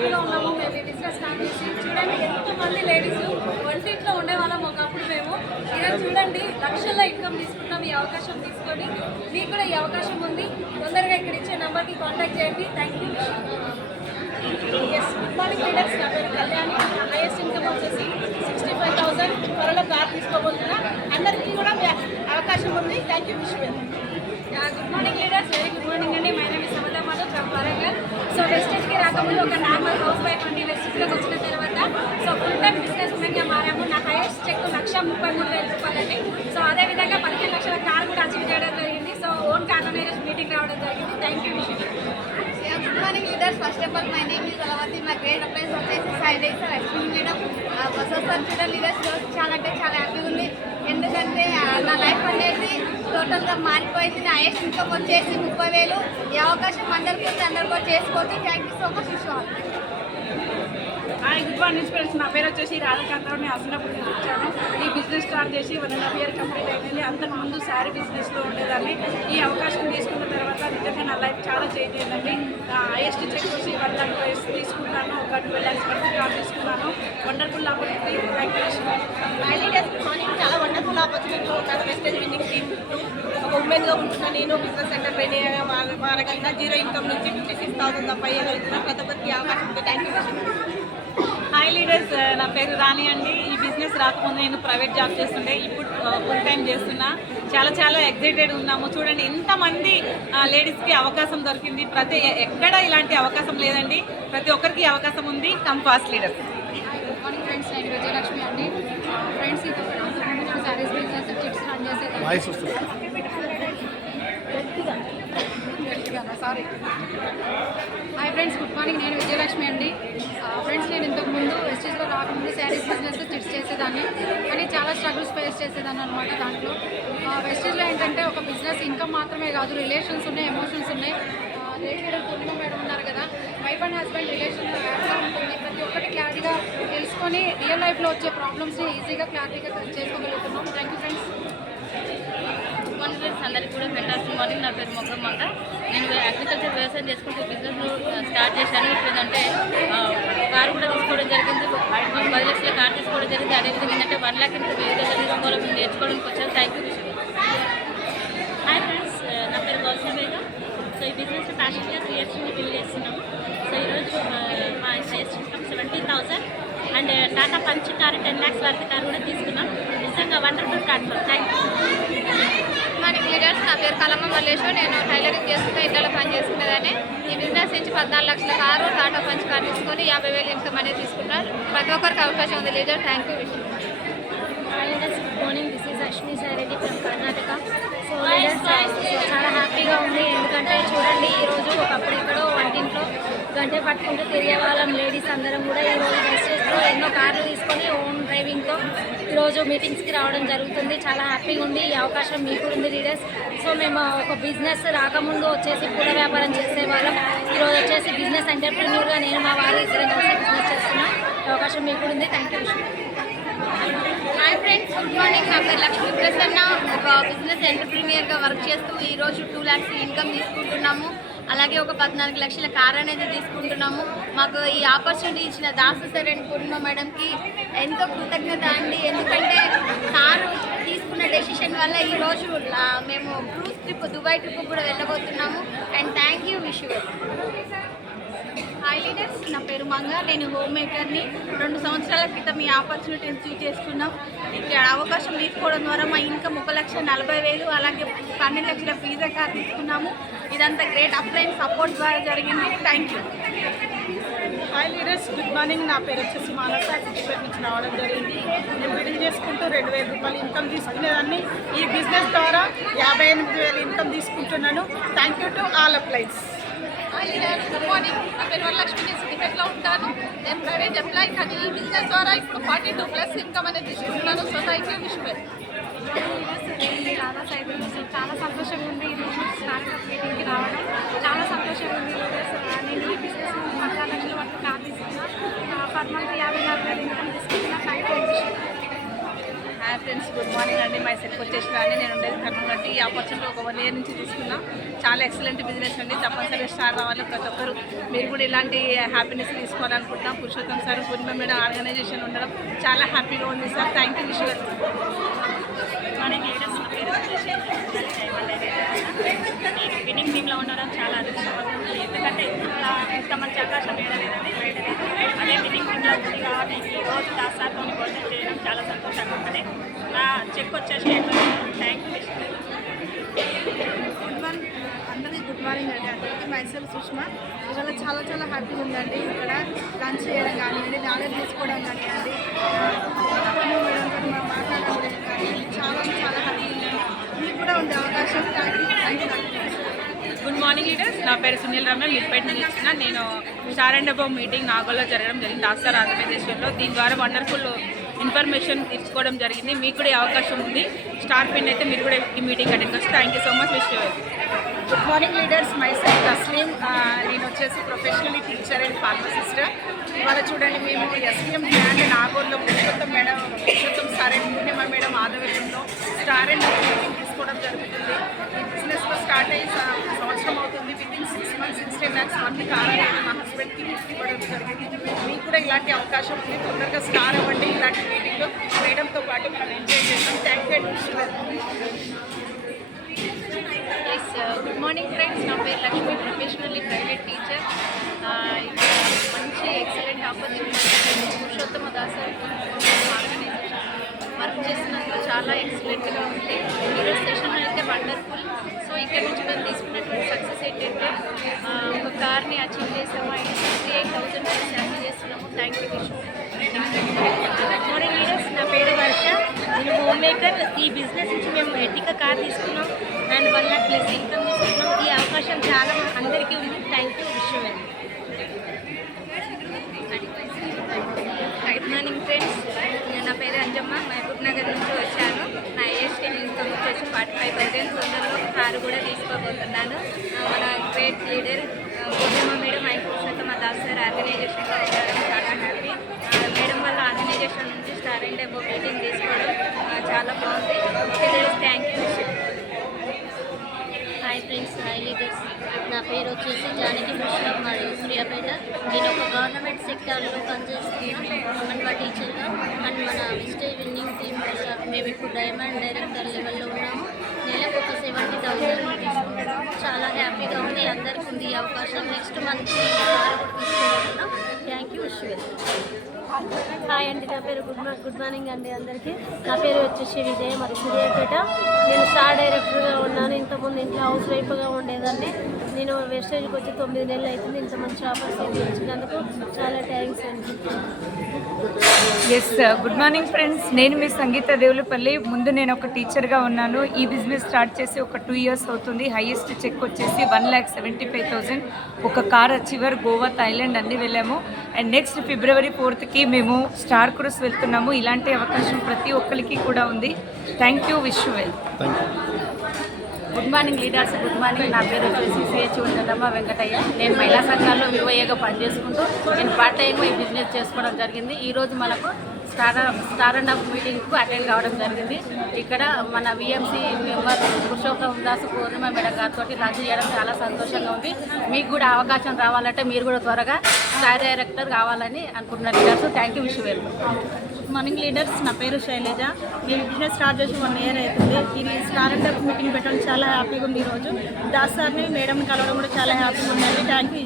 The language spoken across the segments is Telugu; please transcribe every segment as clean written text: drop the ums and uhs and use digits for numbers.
హ్యాపీగా ఉన్నాము. మేము ఈ బిజినెస్ స్టార్ట్ చేసి చూడండి ఎంతమంది లేడీస్ వంటింట్లో ఉండేవాళ్ళం ఒకప్పుడు మేము. ఈరోజు చూడండి లక్షల్లో ఇన్కమ్ తీసుకున్నాం ఈ అవకాశం తీసుకొని. మీకు కూడా ఈ అవకాశం ఉంది. తొందరగా ఇక్కడ ఇచ్చే నెంబర్కి కాంటాక్ట్ చేయండి. Thank you. Yes, good morning leaders. నా పేరు కళ్యాణి. హైయెస్ట్ ఇన్కమ్ వచ్చేసి 65,000. త్వరలో కార్ తీసుకోబోతున్నా. అందరికీ కూడా అవకాశం ఉంది. Thank you wish. Good morning leaders. Very good morning అండి. My name is Samata Madhav from Warangal. So వెస్టేజ్కి రాకముందు ఒక నార్మల్ హౌస్ వైఫ్ అండి. వెస్టేజ్లోకి వచ్చిన తర్వాత సో ఫుల్ టైం బిజినెస్ ఉమెన్గా మారాము. నా హైయెస్ట్ చెక్ 1,33,000 రూపాయలండి. సో అదేవిధంగా 15 లక్షల కార్ కూడా అచీవ్ చేయడం జరిగింది. సో ఓన్ కార్లోనే మీటింగ్ రావడం జరిగింది. Thank you wish. Good morning leaders. First of all my name is Kalavati. మా గ్రేట్ అప్లైన్స్ వచ్చేసి 5 days లక్ష్మీ మేడం. బస్సెస్ చూడండి లీడర్స్, ఈరోజు చాలా అంటే చాలా హ్యాపీగా ఉంది. ఎందుకంటే నా లైఫ్ అనేది టోటల్గా మారిపోయింది. నా హైయెస్ట్ ఇన్కమ్ వచ్చేసి 30,000. ఈ అవకాశం అందరికీ ఉంది. అందరూ కూడా చేసుకోవచ్చు. Thank you so much wish. Hi, good morning friends. నా పేరు వచ్చేసి రాధాకాంతరావు. నేను అసలాపూర్ నుంచి వచ్చాను. ఈ బిజినెస్ స్టార్ట్ చేసి 1.5 year కంప్లీట్ అయింది. అంతకు ముందు శారీ బిజినెస్లో ఉండేదాన్ని. ఈ అవకాశం తీసుకున్న తర్వాత నిజంగా నా లైఫ్ చాలా చేంజ్ అయిందండి. హైయెస్ట్ చెక్ వచ్చి 1 lakh తీసుకున్నాను. ఒక 12 lakhs వరకు కార్ తీసుకున్నాను. Wonderful opportunity. Thank you. చాలా వండర్ఫుల్ ఆపర్చునిటీ. ఒక వెస్టేజ్ విన్నింగ్ టీమ్ ఒక ఉమెన్గా ఉంటున్నా. నేను బిజినెస్ ఎంటర్ప్రెన్యూర్గా మారగలిగిన. 0 income నుంచి 56,000 సంపాదించగలుగుతున్నా. ప్రతి ఒక్కరికి అవకాశం ఉంది. Thank you. హాయ్ లీడర్స్, నా పేరు రాణి అండి. ఈ బిజినెస్ రాకముందు నేను ప్రైవేట్ జాబ్ చేస్తుండే, ఇప్పుడు ఫుల్ టైం చేస్తున్నా. చాలా ఎగ్జైటెడ్ ఉన్నాము. చూడండి ఎంతమంది లేడీస్కి అవకాశం దొరికింది. ఎక్కడ ఇలాంటి అవకాశం లేదండి. ప్రతి ఒక్కరికి అవకాశం ఉంది. Come fast leaders. Good morning friends. నేను విజయలక్ష్మి అండి. ఫ్రెండ్స్ ఇంతకుముందు నేను శారీస్ బిజినెస్ చిట్స్ రన్ చేసేదాన్ని. Sorry. Hi friends, good morning. నేను విజయలక్ష్మి అండి. ఫ్రెండ్స్, నేను ఇంతకుముందు వెస్టేజ్లో రాకముందు శారీస్ బిజినెస్ చిట్స్ చేసేదాన్ని. కానీ చాలా స్ట్రగుల్స్ ఫేస్ చేసేదాన్ని అనమాట. దాంట్లో వెస్టేజ్లో ఏంటంటే ఒక బిజినెస్ ఇన్కమ్ మాత్రమే కాదు, రిలేషన్స్ ఉన్నాయి, ఎమోషన్స్ ఉన్నాయి. రిలేటెడ్ పూర్ణిమ మేడం ఉన్నారు కదా, వైఫ్ అండ్ హస్బెండ్ రిలేషన్ ఎలా ఉంటుంది, ప్రతి ఒక్కటి క్లారిటీగా తెలుసుకొని రియల్ లైఫ్లో వచ్చే ప్రాబ్లమ్స్ని ఈజీగా క్లారిటీగా చేసుకోగలుగుతున్నాం. Thank you friends. ఫ్రెండ్స్, అందరికీ కూడా ఫెంటాస్టిక్ మార్నింగ్. నా పేరు మొగ్గమ్మ. నేను అగ్రికల్చర్ వ్యవసాయం చేసుకుంటూ బిజినెస్ స్టార్ట్ చేశాను. ఇప్పుడంటే కారు కూడా తీసుకోవడం జరిగింది. 10 లక్షల కార్ తీసుకోవడం జరిగింది. అదేవిధంగా ఏంటంటే 1 lakh ఇంకా వేరే నేర్చుకోవడానికి వచ్చాను. థ్యాంక్ యూ విషయం. హాయ్ ఫ్రెండ్స్, నా పేరు గౌసీ బేగం. సో ఈ బిజినెస్ ప్యాషన్గా 3 years నుండి బిల్డ్ చేస్తున్నాము. సో ఈరోజు మా highest income 70,000 and Tata punch car 10 lakhs వరకు కార్ కూడా తీసుకున్నాం. నిజంగా wonderful platform. Thank you. Morning leaders. నా పేరు కలమ్మ మల్లేశ్వర్. నేను టైలరింగ్ చేసుకుంటే ఇంట్లో పని చేసుకునేదాన్ని. ఈ బిజినెస్ నుంచి 14 లక్షల కారు టాటా పంచ్ కార్ తీసుకొని 50,000 ఇన్కమ్ అనేది తీసుకున్నారు. ప్రతి ఒక్కరికి అవకాశం ఉంది లీడర్. థ్యాంక్ యూ విషయం. Good morning. This is Ashwini Sareddy from Karnataka. So చాలా హ్యాపీగా ఉంది. ఎందుకంటే చూడండి, ఈరోజు ఒకప్పుడు ఎక్కడో వంటింట్లో గంటె పట్టుకుంటూ తిరిగే వాళ్ళం లేడీస్ అందరం కూడా ఈరోజు వెస్టేజ్లో ఎన్నో కార్లు తీసుకొని ఓన్ డ్రైవింగ్తో ఈరోజు మీటింగ్స్కి రావడం జరుగుతుంది. చాలా హ్యాపీగా ఉంది. ఈ అవకాశం మీకు ఉంది లీడర్స్. సో మేము ఒక బిజినెస్ రాకముందు వచ్చేసి పూల వ్యాపారం చేసేవాళ్ళం. ఈరోజు వచ్చేసి బిజినెస్ ఎంటర్ప్రెన్యూర్గా నేను మా వారు ఇద్దరం కలిసి బిజినెస్ చేస్తున్నాం. ఈ అవకాశం మీకు ఉంది. Thank you. Hi friends, good morning. నా పేరు లక్ష్మీ ప్రసన్న. ఒక బిజినెస్ ఎంటర్ప్రీనియర్గా వర్క్ చేస్తూ ఈరోజు 2 lakhs ఇన్కమ్ తీసుకుంటున్నాము. అలాగే ఒక 14 లక్షల కార్ అనేది తీసుకుంటున్నాము. మాకు ఈ ఆపర్చునిటీ ఇచ్చిన దాసు సార్ అండ్ పూర్ణిమ మేడంకి ఎంతో కృతజ్ఞత అండి. ఎందుకంటే కారు తీసుకున్న డెసిషన్ వల్ల ఈరోజు మేము క్రూజ్ ట్రిప్, దుబాయ్ ట్రిప్ కూడా వెళ్ళబోతున్నాము. And thank you wish you. Hi leaders, నా పేరు మంగ. నేను హోమ్ మేకర్ని. 2 సంవత్సరాల క్రితం ఈ ఆపర్చునిటీని చూస్ చేసుకున్నాం. ఇక్కడ అవకాశం తీసుకోవడం ద్వారా మా ఇన్కమ్ 1,40,000, అలాగే 12 లక్షల ఫీజా కార్ తీసుకున్నాము. ఇదంతా గ్రేట్ అప్లైన్ సపోర్ట్ ద్వారా జరిగింది. Thank you. Hi leaders, good morning. నా పేరు వచ్చేసి మానస. సిద్దిపేట నుంచి రావడం జరిగింది. నేను బిల్డింగ్ చేసుకుంటూ 2,000 రూపాయలు ఇన్కమ్ తీసుకునేదాన్ని. ఈ బిజినెస్ ద్వారా 58,000 ఇన్కమ్ తీసుకుంటున్నాను. Thank you to all అప్లైన్స్. Good morning. నా పేరు వరలక్ష్మి. నేను సిద్దిపేటలో ఉంటాను. నేను ప్రైవేట్ ఎంప్లాయీ, కానీ ఈ బిజినెస్ ద్వారా ఇప్పుడు 42+ ఇన్కమ్ అనేది తీసుకుంటున్నాను. So thank you wish you. చాలా సైతం చాలా సంతోషంగా ఉంది. ఈరోజు స్టార్ట్అప్ మీటింగ్కి రావడం చాలా సంతోషంగా ఉంది. నేను ఈ బిజినెస్ 14 లక్షల వరకు కార్ తీసుకున్నా. పర్ మంత్ 54,000 ఇన్కమ్ తీసుకున్నా. Hi hi friends, good morning అండి. మై సెల్ఫ్ వచ్చేసి రాని, నేను ఉండేది కర్నూలు అండి. ఈ ఆపర్చునిటీ ఒక 1 year నుంచి తీసుకున్నా. చాలా ఎక్సలెంట్ బిజినెస్ అండి. తప్పనిసరిగా స్టార్ రావాలి ప్రతి ఒక్కరు. మీరు కూడా ఇలాంటి హ్యాపీనెస్ తీసుకోవాలనుకుంటున్నాం. పురుషోత్తం సార్, పూర్ణిమ మేడం ఆర్గనైజేషన్ ఉండడం చాలా హ్యాపీగా ఉంది sir. Thank you wish morning leaders నా పేరు వచ్చేసి నేను విన్నింగ్ టీంలో ఉండడం చాలా అదృష్టపడుతుంది. ఎందుకంటే ఇంత మంచి అవకాశం ఏడలేదండి అదే విన్నింగ్ టీంలో ఉంది కాబట్టి ఈరోజు దాసాతో భోజనం చేయడం చాలా సంతోషంగా ఉంటుంది. నా చెక్ వచ్చేసి థ్యాంక్ యూ. అందరికీ గుడ్ మార్నింగ్ అండి. అందరికీ మైసెల్ఫ్ సుష్మా. ఇవాళ చాలా చాలా హ్యాపీగా ఉందండి. ఇక్కడ లంచ్ చేయడం కానివ్వండి, నాలెడ్జ్ తీసుకోవడం కానివ్వండి, మాట్లాడడం కానీ చాలా చాలా హ్యాపీగా ఉందండి. మీకు కూడా ఉంది అవకాశం. Thank you. Good morning leaders, నా పేరు సునీల్ రమ్య, మిల్పేట్ నుంచి ఇచ్చిన. నేను స్టార్ అండ్ అబౌవ్ మీటింగ్ నాగోల్లో జరగడం జరిగింది దాసార్ ఆర్గనైజేషన్లో. దీని ద్వారా వండర్ఫుల్ ఇన్ఫర్మేషన్ తీసుకోవడం జరిగింది. మీకు కూడా అవకాశం ఉంది. స్టార్ పిన్ అయితే మీరు కూడా ఈ మీటింగ్ అటెండ్ చేస్తారు. Thank you so much. Wish good morning leaders, myself Tasleem. నేను వచ్చేసి ప్రొఫెషనల్లీ టీచర్ అండ్ ఫార్మసిస్ట్. ఇవాళ చూడండి, మేము ఎస్పీఎం బ్రాండ్ నాగోల్లో Purushottam sir and Purnima madam ఆధ్వర్యంలో స్టార్ అండ్ మీటింగ్ తీసుకోవడం జరుగుతుంది. ఈ బిజినెస్లో స్టార్ట్ అయ్యి సంవత్సరం అవుతుంది. వితిన్ 6 months 60 lakhs మంది కారణం మా హస్బెండ్కి గిఫ్ట్ ఇవ్వడం జరిగింది. మీకు కూడా ఇలాంటి అవకాశం ఉంది. తొందరగా స్టార్ అవ్వండి. ఇలాంటి మీటింగ్లో మేడంతో పాటు మనం ఎంజాయ్ చేస్తాం. Thank you. Good morning friends, నా పేరు లక్ష్మి, ప్రొఫెషనల్లీ ప్రైవేట్ టీచర్. మంచి excellent opportunity Purushottama Das sir organisation work చేసినందుకు చాలా ఎక్సలెంట్గా ఉంది. ఈరోజు సెషన్ అయితే వండర్ఫుల్. సో ఇక్కడ నుంచి మేము తీసుకున్నటువంటి సక్సెస్ ఏంటంటే ఒక కార్ని అచీవ్ చేసాము. 68,000 అచీవ్ చేస్తున్నాము. Thank you. Good morning leaders, నా పేరు వర్ష, నేను హోమ్ మేకర్. ఈ బిజినెస్ నుంచి మేము ఎర్టికా కార్ తీసుకున్నాం అండ్ 1 lakh ప్లస్ ఇన్కమ్ తీసుకున్నాం. ఈ అవకాశం చాలా అందరికీ ఉంది. Thank you. విషయం గుడ్ మార్నింగ్ ఫ్రెండ్స్, నా పేరు అంజమ్మ, మహబూబ్ నగర్ నుంచి వచ్చాను. నా ఏఎస్టీ ఇన్కమ్ వచ్చేసి 45,000. తొందరలో కారు కూడా తీసుకోబోతున్నాను. మన great leader Purnima madam and Purushottama Das sir ఆర్గనైజేషన్లో ఉండడం చాలా హ్యాపీ. మేడం వల్ల ఆర్గనైజేషన్ నుంచి స్టార్ అండ్ అబౌవ్ మీటింగ్ తీసుకోవడం చాలా బాగుంది. Thank you. Hi friends, hi leaders, నా పేరు వచ్చేసి జానకి కృష్ణ, మరి సూర్యాపేట. నేను ఒక గవర్నమెంట్ సెక్టార్లో పనిచేస్తున్నాను అంగన్వాడీ టీచర్గా. అండ్ మన విస్టేజ్ విన్నింగ్ టీం వల్ల మేము ఇప్పుడు డైమండ్ డైరెక్టర్ లెవెల్లో ఉన్నాము. నెలకు ఒక 70,000 తీసుకుంటున్నాము. చాలా హ్యాపీగా ఉంది. అందరికీ ఉంది ఈ అవకాశం. నెక్స్ట్ మంత్ తీసుకుంటున్నాం. Thank you. హాయ్ అండి, నా పేరు గుడ్ మార్నింగ్ అండి అందరికీ. నా పేరు వచ్చేసి విజయ్, మరి సూర్యాపేట. నేను స్టార్ డైరెక్టర్గా ఉన్నాను. ఇంతకుముందు ఇంట్లో హౌస్ వైఫ్గా ఉండేదాన్ని. నేను వెస్టేజ్కి వచ్చి 9 నెలలు అవుతుంది. ఇంత మంచి ఆపర్చునిటీ ఇచ్చినందుకు చాలా థ్యాంక్స్ అండి. ఎస్, గుడ్ మార్నింగ్ ఫ్రెండ్స్, నేను మీ సంగీత దేవులపల్లి. ముందు నేను ఒక టీచర్గా ఉన్నాను. ఈ బిజినెస్ స్టార్ట్ చేసి ఒక 2 years అవుతుంది. హైయెస్ట్ చెక్ వచ్చేసి 1,75,000. ఒక కార్ అచీవర్, గోవా, థాయిలాండ్ అన్నీ వెళ్ళాము. అండ్ నెక్స్ట్ February 4th మేము స్టార్ క్రూస్ వెళ్తున్నాము. ఇలాంటి అవకాశం ప్రతి ఒక్కరికి కూడా ఉంది. Thank you. Wish you well. Good morning leaders, good morning. నా పేరు వచ్చేసి సిహెచ్ ఉండదమ్మ వెంకటయ్య. నేను మహిళా సంఘాల్లో వివోఏగా పనిచేసుకుంటూ నేను పార్ట్ టైం ఈ బిజినెస్ చేసుకోవడం జరిగింది. ఈరోజు మనకు స్టార్ అండ్ అప్ మీటింగ్కు అటెండ్ కావడం జరిగింది. ఇక్కడ మన విఎంసీ మెంబర్ పురుషోత్తం దాస్ పూర్ణిమ మేడం గారితో లంచ్ చేయడం చాలా సంతోషంగా ఉంది. మీకు కూడా అవకాశం రావాలంటే మీరు కూడా త్వరగా స్టార్ డైరెక్టర్ కావాలని అనుకుంటున్నారు leaders. Thank you. Wish well. Good morning leaders, నా పేరు శైలజ. నేను బిజినెస్ స్టార్ట్ చేసి 1 year అవుతుంది. ఇది స్టార్ అండ్ అప్ మీటింగ్ పెట్టడం చాలా హ్యాపీగా ఉంది. ఈరోజు దాస్ సార్ని మేడంని కలవడం కూడా చాలా హ్యాపీగా ఉందండి. Thank you.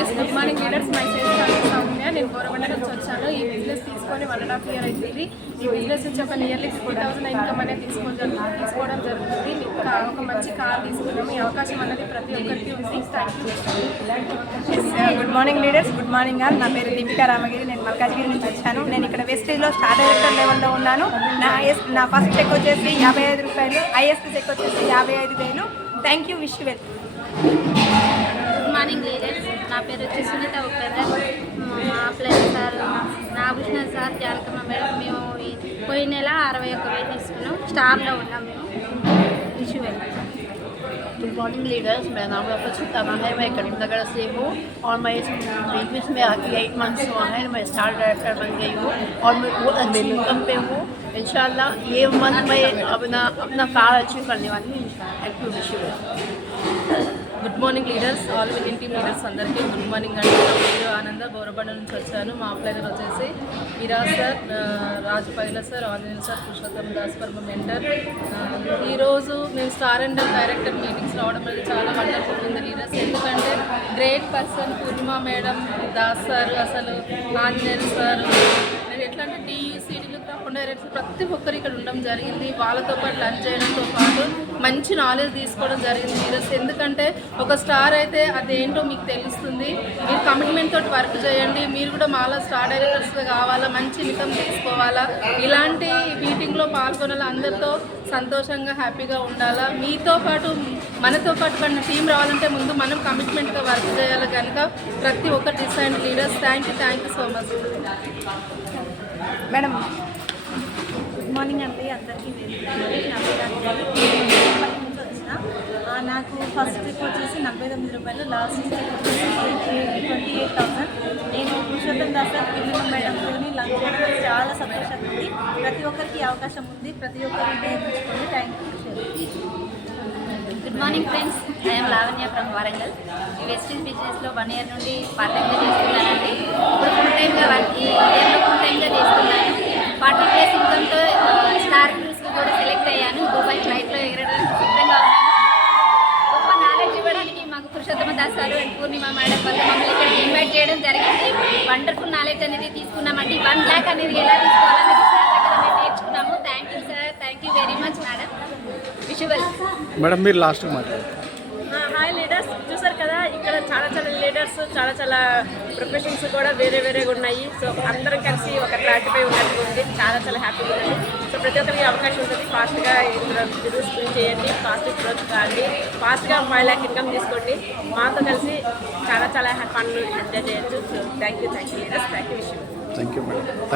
Yes, good morning leaders. Myself Soumya, నేను గోరబండ నుంచి వచ్చాను. ఈ బిజినెస్ తీసుకొని 1.5 year అవుతుంది. ఈ బిజినెస్ నుంచి ఒక నియర్లీ 50,000 ఇన్కమ్ అనేది తీసుకోవడం జరుగుతుంది. ఒక మంచి కార్ తీసుకున్నాము. ఈ అవకాశం అనేది ప్రతి ఒక్కరికి ఉంది. Good morning leaders, good morning all. నా పేరు దీపికా రామగిరి, నేను మల్కాజ్గిరి నుంచి వచ్చాను. నేను ఇక్కడ వెస్టేజ్లో స్టార్ డైరెక్టర్ లెవెల్లో ఉన్నాను. నా ఫస్ట్ చెక్ వచ్చేసి 55 రూపాయలు, హైయెస్ట్ చెక్ వచ్చేసి 55,000. Thank you. Wish well. Good morning leaders, నా పేరు వచ్చి సునీత ఉప్పేదర్. మా plus sir Nagabhushana sir, Janakamma madam, మేము పోయిన నెల 61,000 తీసుకున్నాం. స్టార్లో ఉన్నాం మేము. Wish well. Good morning leaders, मेरा नाम रफत सुल्ताना है। मैं करीमनगर से हूँ और मैं इस बिजनेस में आके 8 मंथ्स हुआ है। मैं स्टार डायरेक्टर बन गई हूँ और मैं बहुत अच्छी इनकम पे हूँ। इंशाल्लाह ये मंथ मैं अपना कार अचीव करने वाली हूँ। Thank you wish you. Good morning leaders, all win team leaders అందరికీ గుడ్ మార్నింగ్ అండి. నా పేరు ఆనంద, బోరబండ నుంచి వచ్చాను. మా అప్లైనర్ వచ్చేసి Meera sir, Raju Paila sir, Anjaneya sir, Purushottam Das పర్మ మెంటర్. ఈరోజు మేము స్టార్ అండ్ డైరెక్టర్ మీటింగ్స్ రావడం అనేది చాలా వండర్ఫుల్ ఉంది లీడర్స్. ఎందుకంటే గ్రేట్ పర్సన్ పూర్ణిమ మేడం, దాస్ సార్, అసలు ఆంజనేయ సార్, ఎట్లా అంటే డీసీడీలు కాకుండా డైరెక్ట్స్ ప్రతి ఒక్కరు ఇక్కడ ఉండడం జరిగింది. వాళ్ళతో పాటు లంచ్ చేయడంతో పాటు మంచి నాలెడ్జ్ తీసుకోవడం జరిగింది లీడర్స్. ఎందుకంటే ఒక స్టార్ అయితే అదేంటో మీకు తెలుస్తుంది. మీరు కమిట్మెంట్ తోటి వర్క్ చేయండి. మీరు కూడా మాలా స్టార్ డైరెక్టర్స్గా కావాలా, మంచి ఇన్కమ్ తీసుకోవాలా, ఇలాంటి మీటింగ్లో పాల్గొనాలా, అందరితో సంతోషంగా హ్యాపీగా ఉండాలా. మీతో పాటు మనతో పాటు మన టీం రావాలంటే ముందు మనం కమిట్మెంట్గా వర్క్ చేయాలి. కనుక ప్రతి ఒక్కరు decide leaders. Thank you so much madam. Good morning అండి అందరికీ. నేను నా పేరు అంజలి, నుంచి వచ్చిన. నాకు ఫస్ట్ ట్రిప్ వచ్చేసి 49 రూపాయలు, లాస్ట్ ట్రిప్ వచ్చేసి 28,000. నేను పురుషోత్తం దాస్ పూర్ణిమ మేడంతో లంచ్ చేయడం చాలా సంతోషంగా ఉంది. ప్రతి ఒక్కరికి అవకాశం ఉంది, ప్రతి ఒక్కరు ఉపయోగించుకోండి. Thank you. Good morning friends, I'm Lavanya from Warangal. ఈ వెస్టీజ్ బిజినెస్లో 1 year నుండి పార్ట్ టైమ్గా చేస్తున్నానండి. ఇప్పుడు ఫుల్ టైమ్గా ఈ ఇయర్లో ఫుల్ టైమ్గా చేస్తున్నాను. 40+ ఇన్కమ్తో స్టార్ క్రూస్కి కూడా సెలెక్ట్ అయ్యాను. దుబాయ్ ఫ్లైట్లో ఎగరడానికి సిద్ధంగా ఉన్నాను. గొప్ప నాలెడ్జ్ ఇవ్వడానికి మాకు Purushottama Das sir and Purnima madam వల్ల మమ్మల్ని ఇక్కడికి ఇన్వైట్ చేయడం జరిగింది. వండర్ఫుల్ నాలెడ్జ్ అనేది తీసుకున్నామండి. 1 lakh అనేది ఎలా తీసుకోవాలనేది సార్ దగ్గర మేము నేర్చుకున్నాము. Thank you sir, thank you very much madam. Visual madam మీరు లాస్ట్ మాట్లాడారు. హాయ్ లీడర్స్, చూసారు కదా ఇక్కడ చాలా లీడర్స్, చాలా ప్రొఫెషన్స్ కూడా వేరేగా ఉన్నాయి. సో అందరం కలిసి ఒక ట్రాక్పై ఉన్నట్టు ఉంది. చాలా హ్యాపీగా ఉంది. సో ప్రతి ఒక్కరికి అవకాశం ఉంటుంది. ఫాస్ట్గా బిజినెస్ చేయండి, ఫాస్ట్ గ్రోత్ కాండి, ఫాస్ట్గా 5 lakh ఇన్కమ్ తీసుకోండి. మాతో కలిసి చాలా ఫన్ ఎంజాయ్ చేయొచ్చు. So thank you leaders. Thank you విషయం. Thank you madam.